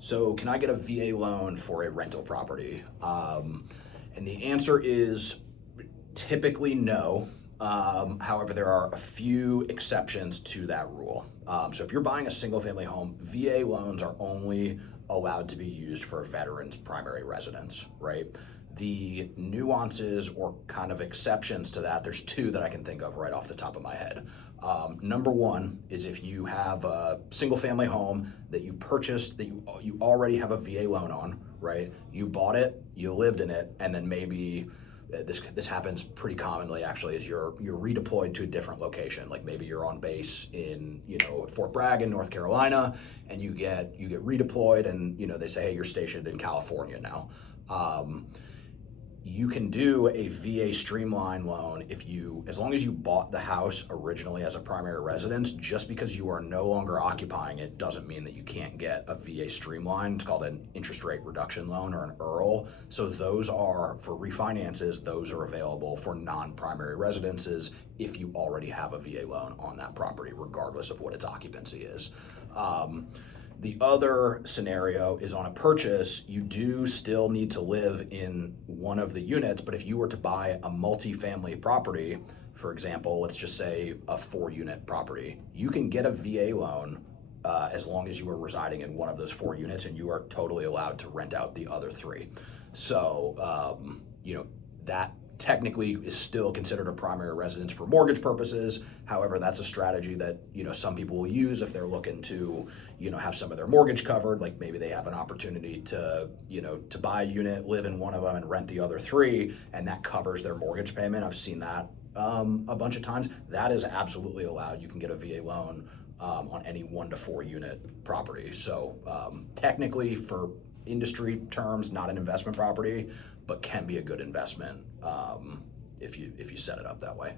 So, can I get a VA loan for a rental property? And the answer is typically no. However, there are a few exceptions to that rule. So, if you're buying a single family home, VA loans are only allowed to be used for veterans' primary residence, right? The nuances or kind of exceptions to that, there's two that I can think of right off the top of my head. Number one is if you have a single family home that you purchased that you already have a VA loan on, right? You bought it, you lived in it, and then maybe this happens pretty commonly actually is you're redeployed to a different location. Like maybe you're on base in Fort Bragg in North Carolina, and you get redeployed, and they say, hey, you're stationed in California now. You can do a VA streamline loan as long as you bought the house originally as a primary residence. Just because you are no longer occupying it doesn't mean that you can't get a VA streamline. It's called an interest rate reduction loan, or an ERL. So those are for refinances. Those are available for non-primary residences if you already have a VA loan on that property, regardless of what its occupancy is. The other scenario is on a purchase, you do still need to live in one of the units, but if you were to buy a multifamily property, for example, let's just say a 4-unit property, you can get a VA loan as long as you are residing in one of those 4 units, and you are totally allowed to rent out the other 3. So, that technically is still considered a primary residence for mortgage purposes. However, that's a strategy that some people will use if they're looking to have some of their mortgage covered. Like maybe they have an opportunity to to buy a unit, live in one of them, and rent the other 3, and that covers their mortgage payment. I've seen that a bunch of times. That is absolutely allowed. You can get a VA loan on any 1 to 4 unit property. So technically, for industry terms, not an investment property, but can be a good investment if you set it up that way.